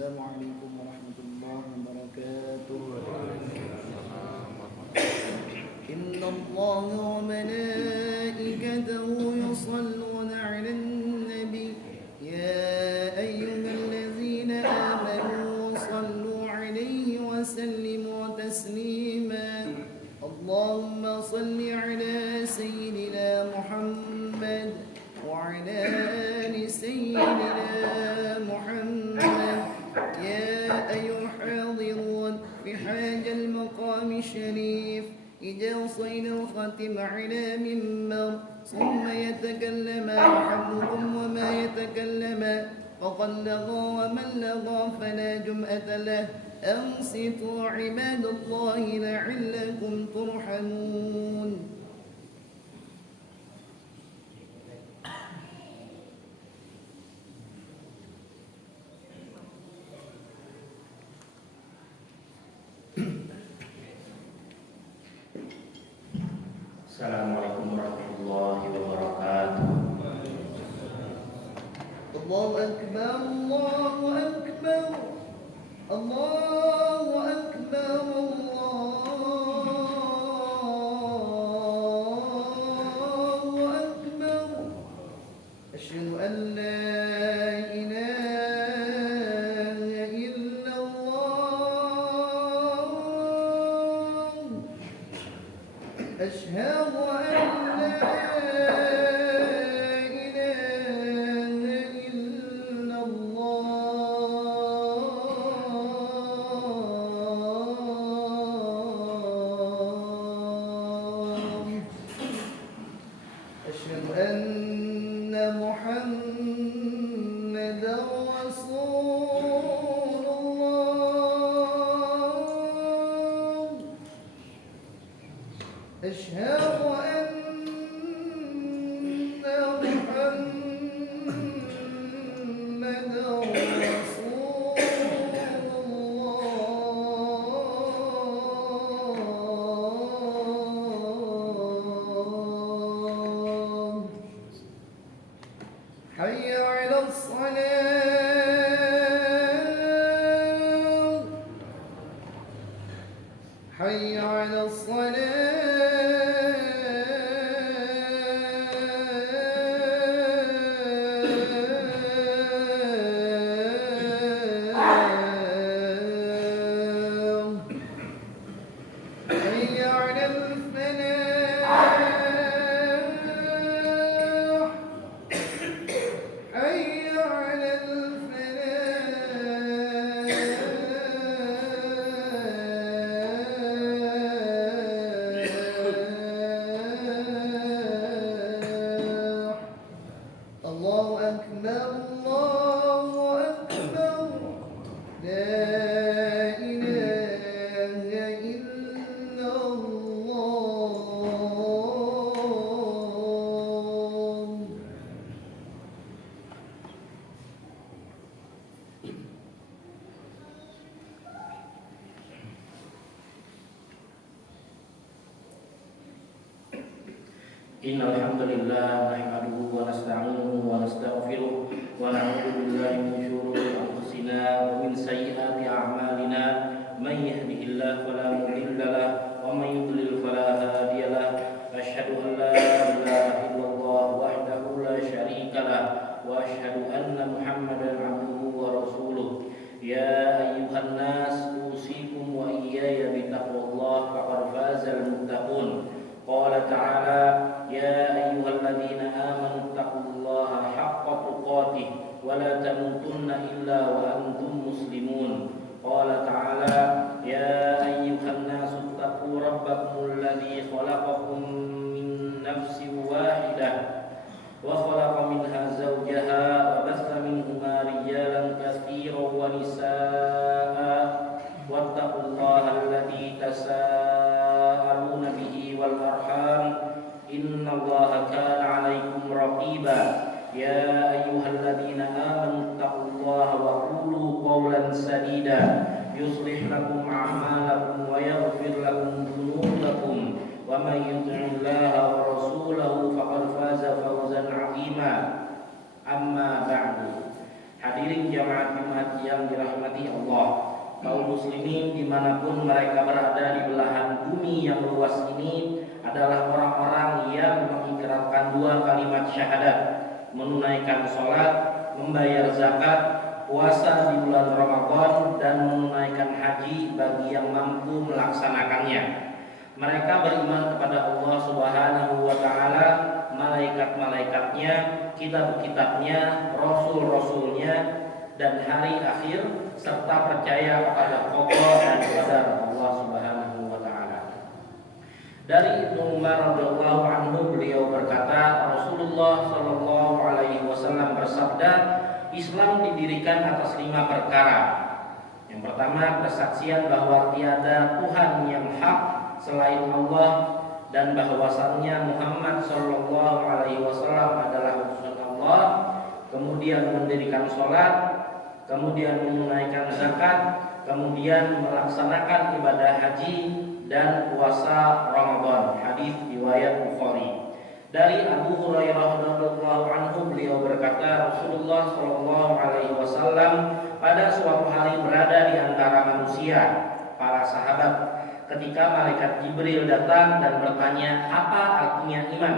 السلام عليكم ورحمة الله وبركاته. إن الله وملائكته يصلون على النبي يا أيها الذين آمنوا صلوا عليه وسلموا تسليما. اللهم صل على سيدنا محمد وعلى آل سيدنا محمد. يا أيها الحاضرون في حاجة المقام الشريف إذا صيد الختم على منبر ثم يتكلم أحدكم وما يتكلم فقد لغى ومن لغى فلا جمعة له. أنصتوا عباد الله لعلكم ترحمون. Assalamualaikum warahmatullahi wabarakatuh. الله أكبر الله أكبر الله أكبر الله أكبر. أشهد أن لا إله إلا الله. أشهد أن لا أشهد أن محمدا رسول الله. أشهد أن محمدا رسول الله. حي على الصلاة حي على الصلاة. حي على الفلاح حي على الفلاح. الله أكبر الله أكبر. لا إله إلا الله. Innal hamdalillah nahmaduhu wa nasta'inuhu wa nastaghfiruh wa na'udzu billahi min shururi anfusina wa min sayyiati a'malina. May yahdihillahu fala mudilla lahu wa may yudlil fala hadiya lahu. Asyhadu an la ilaha illallah wahdahu la syarika lahu wa asyhadu anna Muhammadan 'abduhu wa rasuluh. Ya ayyuhan nas usikum wa iyaya bi taqwallah faqad fazal muttaqun. Qala ta'ala ya ayyuhalladzina amanu taqullaha haqqa tuqatih wa la tamutunna illa wa antum muslimun. Qala ta'ala ya ayyuhan nasu taqu rabbakumul ladzi khalaqakum min nafsin wahidah wa khalaqa minha zawjaha wa batha minhuma rijalan katsiran wa nisaa'a wattaqullaha alladzi tasaaluna bihi wal arham innallaha kana 'alaikum raqiba. Ya ayyuhalladzina amanu taqullaha wa qulu qawlan sadida yuslih lakum a'malakum wa yaghfir lakum dhunubakum wa may yuti'illaha wa rasulahu faqad faza fawzan 'azima. Amma ba'du. Hadirin jamaah Jumat yang dirahmati kaum muslimin dimanapun mereka berada di belahan bumi yang luas ini adalah orang-orang yang mengikrarkan dua kalimat syahadat, menunaikan sholat, membayar zakat, puasa di bulan Ramadan, dan menunaikan haji bagi yang mampu melaksanakannya. Mereka beriman kepada Allah Subhanahu wa taala, malaikat-malaikatnya, kitab-kitabnya, rasul-rasulnya, dan hari akhir, serta percaya kepada qada dan qadar Allah Subhanahu wa taala. Dari Ibnu Umar radhiyallahu anhu, beliau berkata, Rasulullah shallallahu alaihi wasallam bersabda, Islam didirikan atas 5 perkara. Yang pertama, kesaksian bahwa tiada Tuhan yang hak selain Allah, dan bahwasannya Muhammad sallallahu alaihi wasallam adalah utusan Allah. Kemudian mendirikan sholat, kemudian menunaikan zakat, kemudian melaksanakan ibadah haji dan puasa Ramadan. Hadis riwayat Bukhari. Dari Abu Hurairah radhiyallahu anhu, beliau berkata, Rasulullah sallallahu alaihi wasallam pada suatu hari berada di antara manusia, para sahabat, ketika malaikat Jibril datang dan bertanya, apa artinya iman?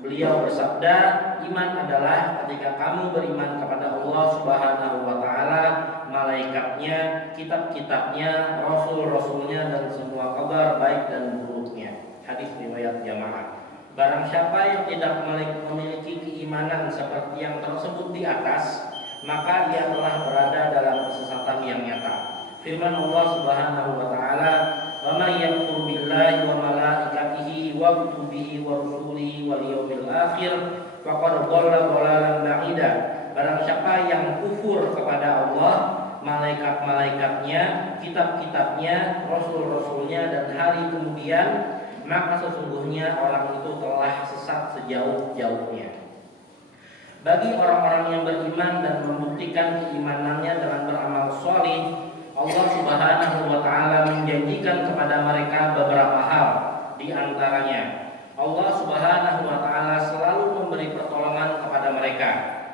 Beliau bersabda, iman adalah ketika kamu beriman kepada Allah Subhanahu wa taala, malaikatnya, kitab-kitabnya, rasul-rasulnya, dan semua kabar baik dan buruknya. Hadis riwayat jamaah. Barang siapa yang tidak memiliki keimanan seperti yang tersebut di atas, maka ia telah berada dalam kesesatan yang nyata. Firman Allah Subhanahu wa taala, "Wa may yakfur billahi wa malaikatihi wa kutubihi wa rusulihi wal yawmil akhir faqad dhalla dhalalan ba'ida." Barang siapa yang kufur kepada Allah, malaikat-malaikatnya, kitab-kitabnya, rasul-rasulnya, dan hari kemudian, maka sesungguhnya orang itu telah sesat sejauh-jauhnya. Bagi orang-orang yang beriman dan membuktikan keimanannya dengan beramal shalih, Allah Subhanahu wa taala menjanjikan kepada mereka beberapa hal. Di antaranya, Allah Subhanahu wa taala selalu memberi pertolongan kepada mereka.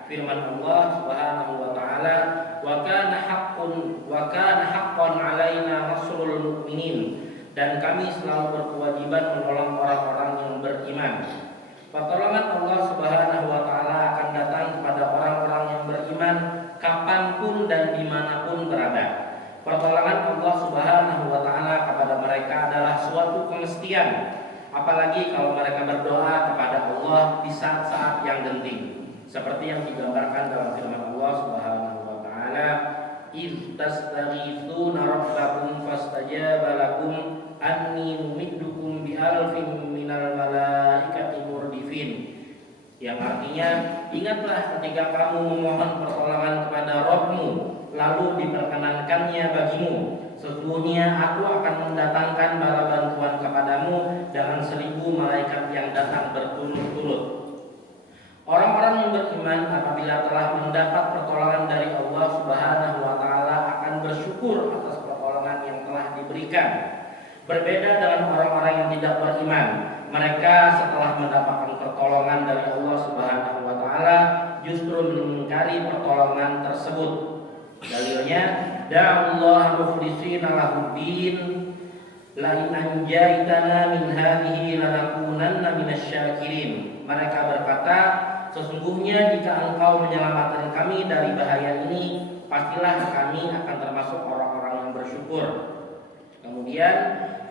Firman Allah Subhanahu wa taala, "Wa kana haqqan 'alaina nasrul mu'minin." Dan kami selalu berkewajiban menolong orang-orang yang beriman. Pertolongan Allah Subhanahu wa taala akan datang kepada orang-orang yang beriman kapanpun dan dimanapun berada. Pertolongan Allah Subhanahu wa taala kepada mereka adalah suatu kemestian, apalagi kalau mereka berdoa kepada Allah di saat-saat yang genting, seperti yang digambarkan dalam firman Allah Subhanahu wa taala, "Idz tastaghitsuna rabbakum fastajaba lakum anni numiddukum bi alfin minal malaikati murdifin." Yang artinya, ingatlah ketika kamu memohon pertolongan kepada Rabb-Mu, lalu diperkenankannya bagimu, sesungguhnya aku akan mendatangkan bala bantuan kepadamu dengan 1000 malaikat yang datang berturut-turut. Orang-orang yang beriman apabila telah mendapat pertolongan dari Allah Subhanahu wa taala akan bersyukur atas pertolongan yang telah diberikan. Berbeda dengan orang-orang yang tidak beriman, mereka setelah mendapatkan pertolongan dari Allah Subhanahu wa taala justru mengingkari pertolongan tersebut. Dalilnya, da'allaha mukhlishina lahuddin la in anjaitana min hadhihi lanakunanna minasyakirin. Mereka berkata, sesungguhnya jika engkau menyelamatkan kami dari bahaya ini, pastilah kami akan termasuk orang-orang yang bersyukur. Kemudian,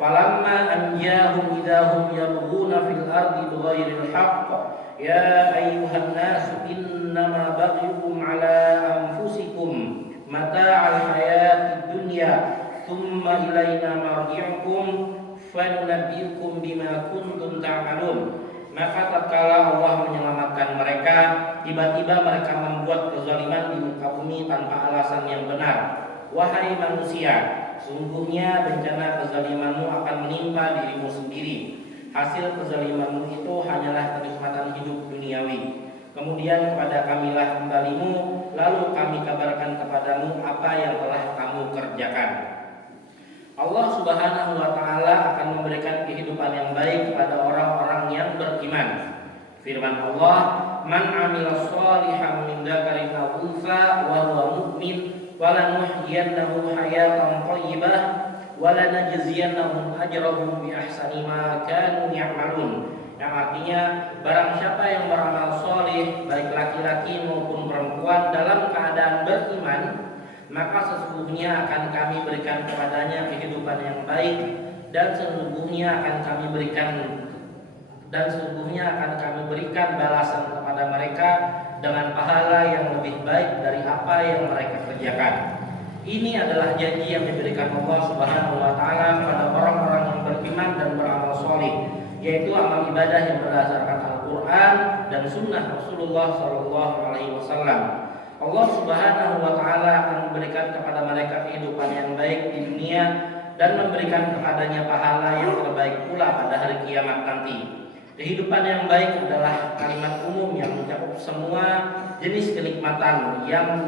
falamma anjahum idahum yabghuna fil ardi bighairil haqq ya ayyuhan nasu innama baghyukum ala anfusikum mata'al hayatid dunya thumma ilaina marji'ukum fanunabbi'ukum bima kuntum ta'malun. Maka tatkala Allah menyelamatkan mereka, tiba-tiba mereka membuat kezaliman di muka bumi tanpa alasan yang benar. Wahai manusia, sungguhnya bencana kezalimanmu akan menimpa dirimu sendiri. Hasil kezalimanmu itu hanyalah kenikmatan hidup duniawi. Kemudian kepada kamilah kembalimu, lalu kami kabarkan kepadamu apa yang telah kamu kerjakan. Allah Subhanahu wa taala akan memberikan kehidupan yang baik kepada orang-orang yang beriman. Firman Allah, "Man 'amila shalihan min dzakarin aw untha wa huwa mu'min wa lanuhyiyannahum hayatan thayyibah wa lanajziyannahum ajrahum bi ahsani ma kanu ya'malun. Yang artinya barang siapa yang beramal soleh baik laki-laki maupun perempuan dalam keadaan beriman, maka sesungguhnya akan kami berikan kepadanya kehidupan yang baik dan sesungguhnya akan kami berikan balasan kepada mereka dengan pahala yang lebih baik dari apa yang mereka kerjakan. Ini adalah janji yang diberikan Allah Subhanahu wa taala kepada orang-orang yang beriman dan beramal soleh, yaitu amal ibadah yang berdasarkan Al-Qur'an dan sunnah Rasulullah sallallahu alaihi wasallam. Allah Subhanahu wa taala akan memberikan kepada mereka kehidupan yang baik di dunia dan memberikan kepadanya pahala yang terbaik pula pada hari kiamat nanti. Kehidupan yang baik adalah kalimat umum yang mencakup semua jenis kenikmatan yang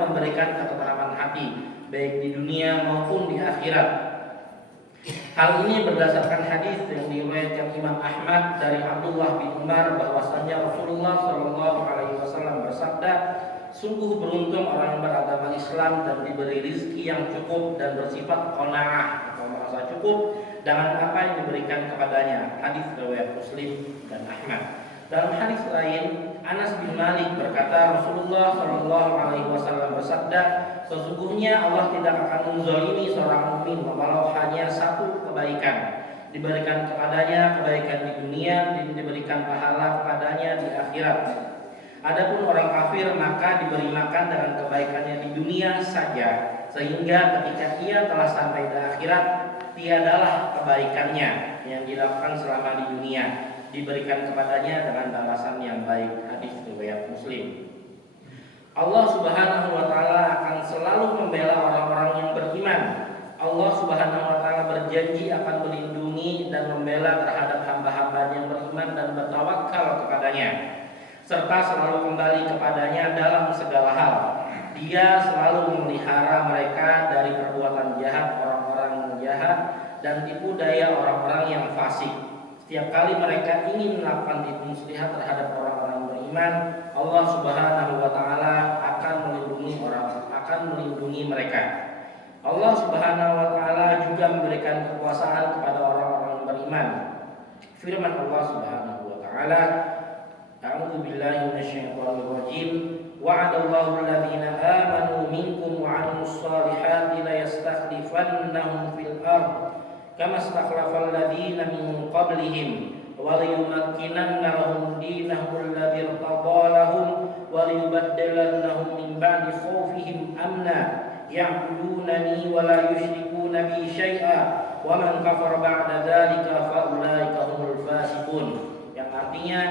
memberikan ketentraman hati baik di dunia maupun di akhirat. Hal ini berdasarkan hadis yang diriwayatkan Imam Ahmad dari Abdullah bin Umar bahwasanya Rasulullah Shallallahu alaihi wasallam bersabda, sungguh beruntung orang yang beragama Islam dan diberi rizki yang cukup dan bersifat qanaah atau merasa cukup dengan apa yang diberikan kepadanya. Hadis riwayat Muslim dan Ahmad. Dalam hadis lain, Anas bin Malik berkata, Rasulullah Shallallahu alaihi wasallam bersabda, sesungguhnya Allah tidak akan menzalimi seorang mukmin walau hanya satu kebaikan. Diberikan kepadanya kebaikan di dunia dan diberikan pahala kepadanya di akhirat. Adapun orang kafir maka diberi makan dengan kebaikannya di dunia saja, sehingga ketika ia telah sampai di akhirat tiadalah kebaikannya yang dilakukan selama di dunia diberikan kepadanya dengan balasan yang baik. Hadis riwayat Muslim. Allah Subhanahu wa taala akan selalu membela orang-orang yang beriman. Allah Subhanahu wa taala berjanji akan melindungi dan membela terhadap hamba-hamba yang beriman dan bertawakal kepadanya, serta selalu kembali kepadanya dalam segala hal. Dia selalu memelihara mereka dari perbuatan jahat orang-orang jahat dan tipu daya orang-orang yang fasik. Setiap kali mereka ingin melakukan tipu muslihat terhadap orang-orang yang beriman, Allah Subhanahu wa taala akan melindungi mereka. Allah Subhanahu wa taala juga memberikan kekuasaan kepada orang-orang yang beriman. Firman Allah Subhanahu wa taala, A'udzu billahi minasyaitonir rajim. Wa'adallahu alladziina aamanu minkum wa 'amilus shaalihati la yastakhlifannahum fil ardh kama istakhlafal ladziina min qablihim wa liyumakkinanna lahum diinahum alladzi irtadaa lahum wa liyubaddilannahum min ba'di khawfihim amna ya'budunani wa la yusyrikuuna bi syai'a wa man kafara ba'da dzalika fa ulaika humul fasiqun. Yang artinya,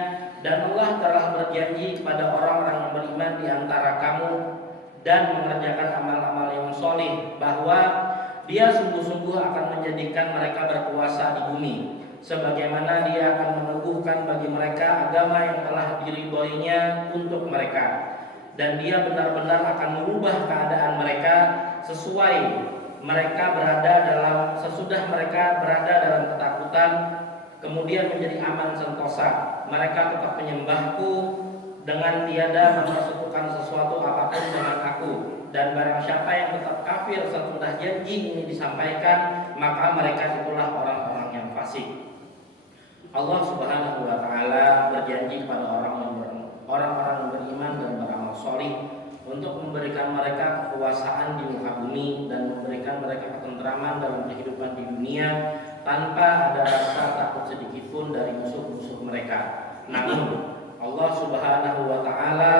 dan Allah telah berjanji kepada orang-orang yang beriman di antara kamu dan mengerjakan amal-amal yang soleh bahwa Dia sungguh-sungguh akan menjadikan mereka berkuasa di bumi, sebagaimana Dia akan meneguhkan bagi mereka agama yang telah diridhoinya untuk mereka, dan Dia benar-benar akan merubah keadaan mereka sesudah mereka berada dalam ketakutan, kemudian menjadi aman sentosa. Mereka tetap menyembahku dengan tiada mempersekutukan sesuatu apapun dengan aku. Dan barang siapa yang tetap kafir sesudah janji ini disampaikan, maka mereka itulah orang-orang yang fasik. Allah Subhanahu wa taala berjanji kepada orang-orang yang beriman dan beramal soleh untuk memberikan mereka kekuasaan di muka bumi dan memberikan mereka ketentraman dalam kehidupan di dunia tanpa ada rasa takut sedikit pun dari musuh-musuh mereka. Namun Allah Subhanahu wa taala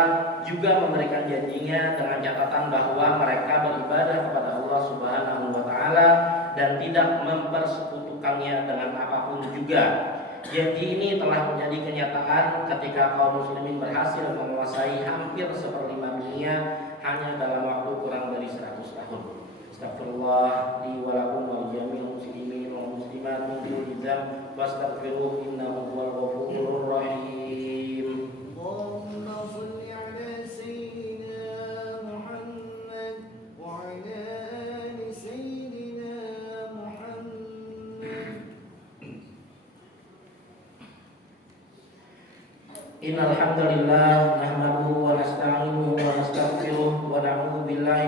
juga memberikan janjinya dengan catatan bahwa mereka beribadah kepada Allah Subhanahu wa taala dan tidak mempersekutukannya dengan apapun juga. Janji ini telah menjadi kenyataan ketika kaum muslimin berhasil menguasai hampir 1/5 dunia hanya dalam waktu kurang dari 100 tahun. Astagfirullah li wa lakum wa jami'il muslimin wal muslimat min kulli dzamb wastaghfiruhu innahu huwal ghafurur rahim. Innal hamdalillah nahmaduhu wa nasta'inuhu wa nastaghfiruh wa na'udzu billahi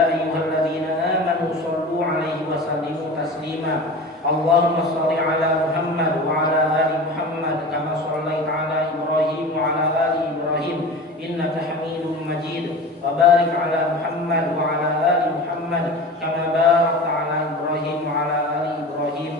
يا أيها الذين آمنوا صلوا عليه وسلموا تسليما اللهم صل على محمد وعلى آل محمد كما صليت على إبراهيم وعلى آل إبراهيم إنك حميد مجيد وبارك على محمد وعلى آل محمد كما باركت على إبراهيم وعلى آل إبراهيم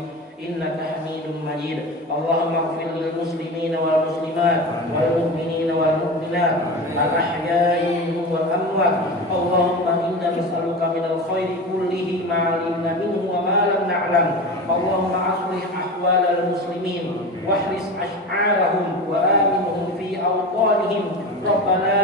إنك حميد مجيد اللهم اغفر للمسلمين والمسلمات والمؤمنين والمؤمنات الأحياء منهم والأموات اللهم إنا نسألك من الخير كله ما علمنا منه وما لم نعلم اللهم أصلح أحوال المسلمين واحرس أشعارهم وآمنهم في أوطانهم ربنا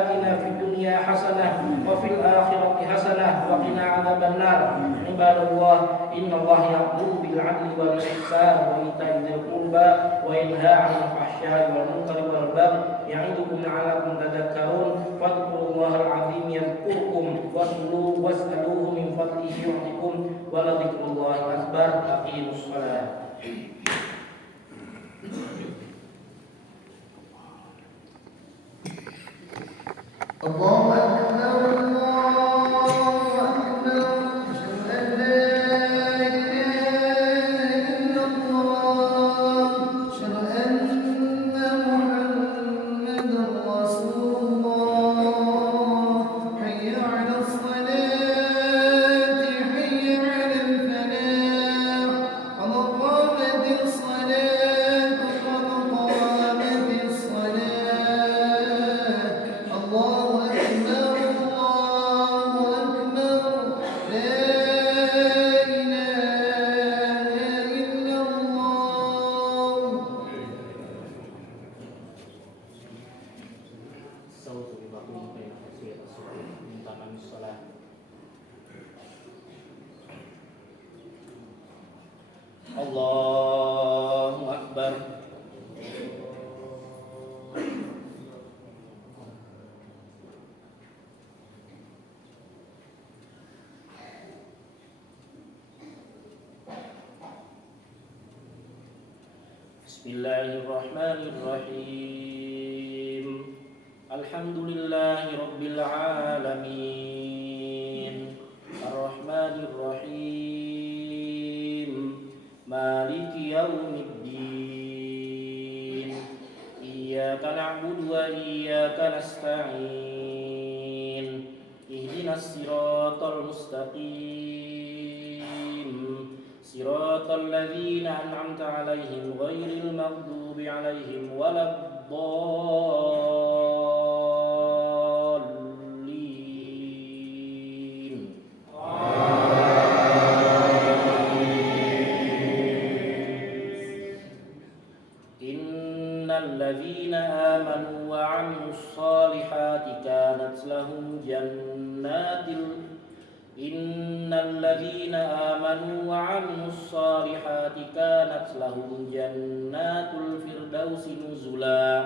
آتنا في الدنيا حسنة وفي الآخرة حسنة وقنا عذاب النار عباد الله إن الله يأمر بالعدل والإحسان وإيتاء ذي القربى وينهى عن الفحشاء والمنكر والبغي يعظكم لعلكم تذكرون فاذكروا الله العظيم يذكركم واسألوه من فضله يعطكم ولذكر الله أكبر أقيموا الصلاة الله أكبر الله أكبر أشهد أن لا إله إلا الله أشهد أن محمدا رسول الله حي على الصلاة حي على الفلاح قد قامت الصلاة قد قامت الصلاة الله أكبر الله أكبر لا إله إلا الله صوت ببقوم بين كثير الصلاة من تمام الصلاة الله أكبر بسم الله الرحمن الرحيم الحمد لله رب العالمين الرحمن الرحيم مالك يوم الدين إياك نعبد وإياك نستعين اهدنا الصراط المستقيم صراط الذين أنعمت عليهم غير المغضوب عليهم ولا الضالين إن الذين آمنوا وعملوا الصالحات كانت لهم إن الذين آمنوا وعملوا الصالحات كانت لهم جنات الفردوس نزلا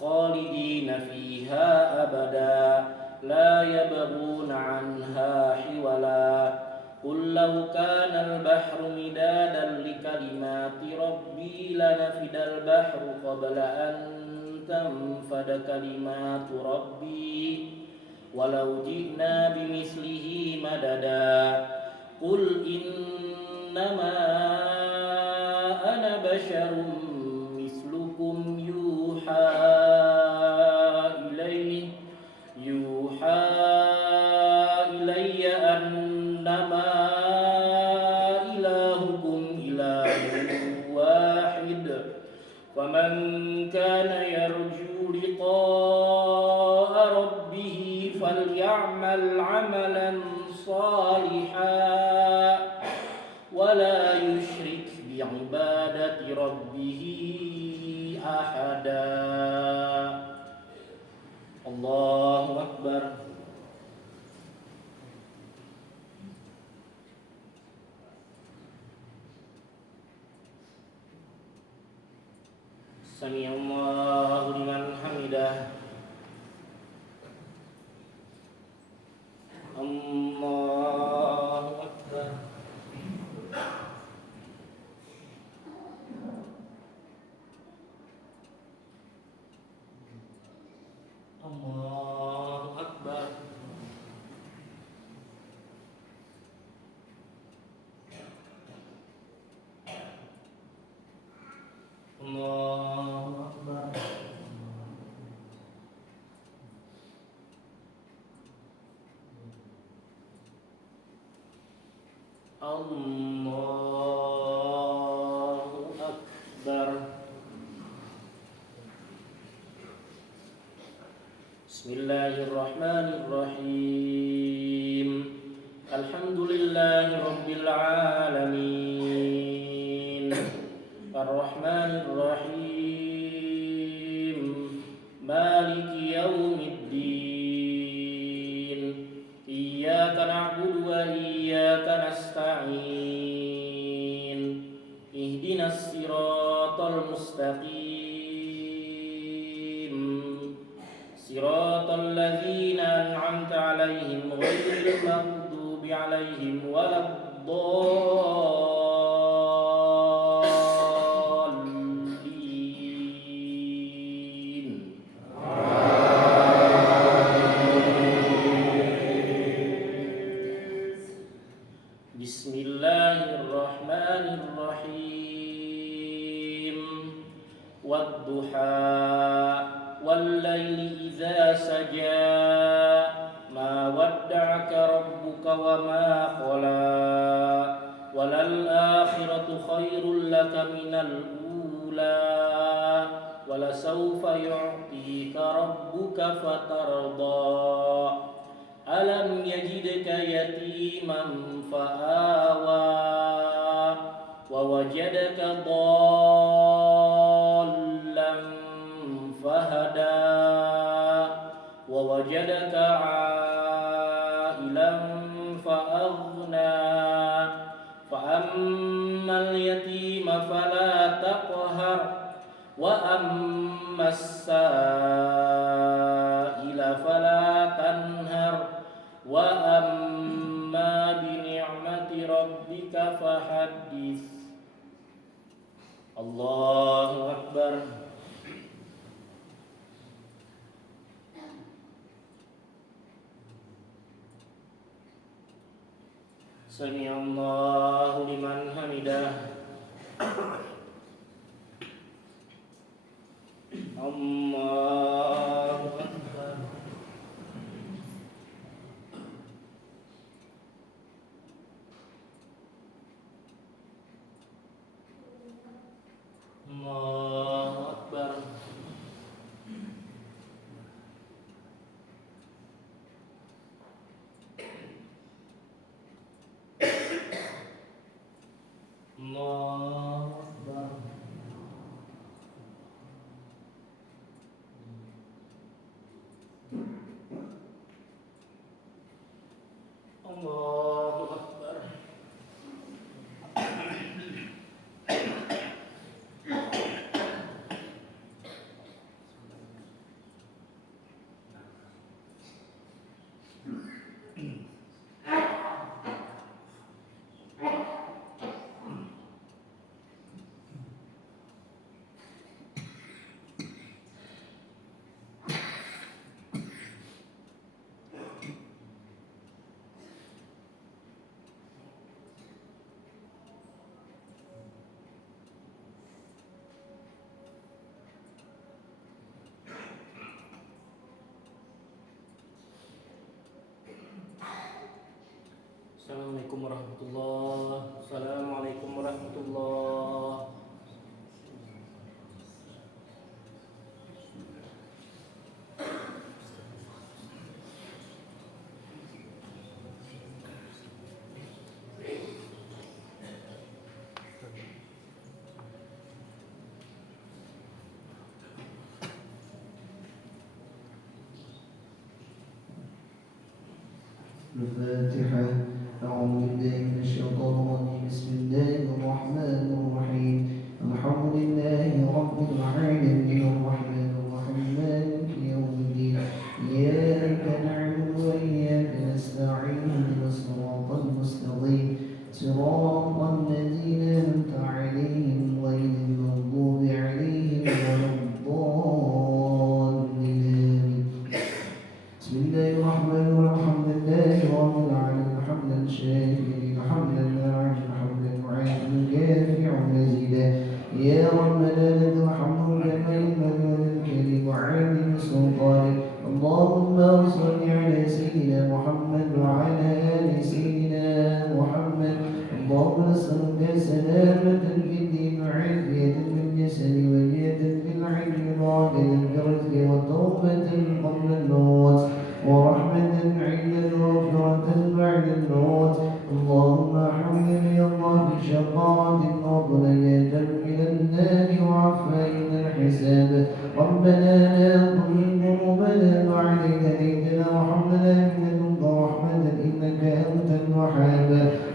خالدين فيها أبدا لا يبغون عنها حولا قل لو كان البحر مدادا لكلمات ربي لنفد البحر قبل أن تنفد كلمات ربي ولو جئنا بمثله مددا قل إنما أنا بشر مثلكم يوحى إلي أنما إلهكم إله واحد فمن كان يرجو لقاء ربه فليعمل عملا صالحا ولا يشرك بعبادة ربه أحدا الله أكبر سمع الله لمن حمده الله أكبر الله أكبر Allahu Akbar. Bismillahirrahmanirrahim. Alhamdulillahi Rabbil Alamin, Ar-Rahmanir-Rahim, Maliki Yawmiddin. Iyyaka na'budu wa iyyaka nasta'in. Ihdinas siratal mustaqim, siratal ladzina an'amta 'alaihim ghairil maghdubi 'alaihim waladdallin. Bismillahirrahmanirrahim. Wadduha wal-laili idza saja, ma wadda'aka rabbuka wa ma qala, walal akhiratu khairul laka minal ula, walasawfa yu'tika rabbuka fatarda. Alam yajidka yatiman fa'awa, wa wajadaka dhallan fahada, wa wajadaka 'ailan fa'aghna, fa ammal yatima fala taqhar, wa ammas sa'ila fala tanhar, wa amma bi ni'mati rabbika fahaddits. Allahu Akbar. Sami'allahu liman hamidah. Allahu Akbar. Allahu Akbar. Allahu Akbar. Allahu Akbar. Assalamualaikum warahmatullahi. Assalamualaikum warahmatullahi. الفاتحة. أعوذ بالله من الشيطان الرجيم. بسم الله الرحمن الرحيم. الحمد لله رب العالمين الرحمن الرحيم مالك يوم الدين. إياك نعبد وإياك نستعين اهدنا الصراط المستقيم صراط الذين أنعمت عليهم غير المغضوب عليهم ولا الضالين. بسم الله الرحمن الرحيم. الحمد لله رب العالمين حمدا شاكرين حمدا راجعا حمدا معينا كافيا مزيدا. يا ربنا لك الحمد كما ينبغي للكريم وعالم سلطانك. اللهم صل على سيدنا محمد وعلى آل سيدنا محمد. بعد الموت اللهم حمدني الله بشقاة وضلية من النار وعفا من الحساب ربنا لا تزغ قلوبنا بعد إذ هديتنا وهب لنا من لدنك رحمة إنك أنت الوهاب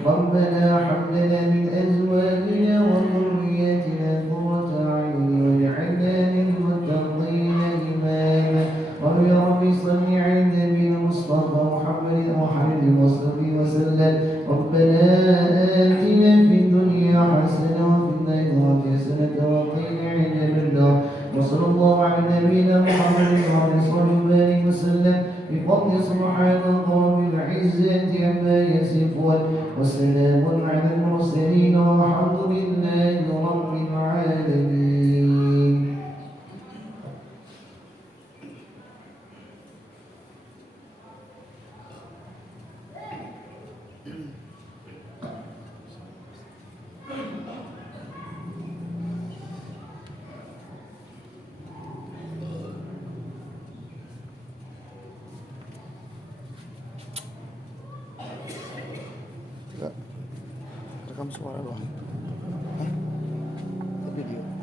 ربنا هب لنا من أزواجنا وذرياتنا قرة أعين واجعلنا للمتقين إماما ويا رب صل على النبي المصطفى محمد وعلى وصحبه وسلم ربنا آتنا في الدنيا حسنة وفي الآخرة حسنة وقنا عذاب النار وصلى الله على نبينا محمد وعلى صحبه وسلم بفضل سبحانه رب العزة عما يصفون وسلام على المرسلين والحمد لله رب العالمين. Rekam suara doang. Video.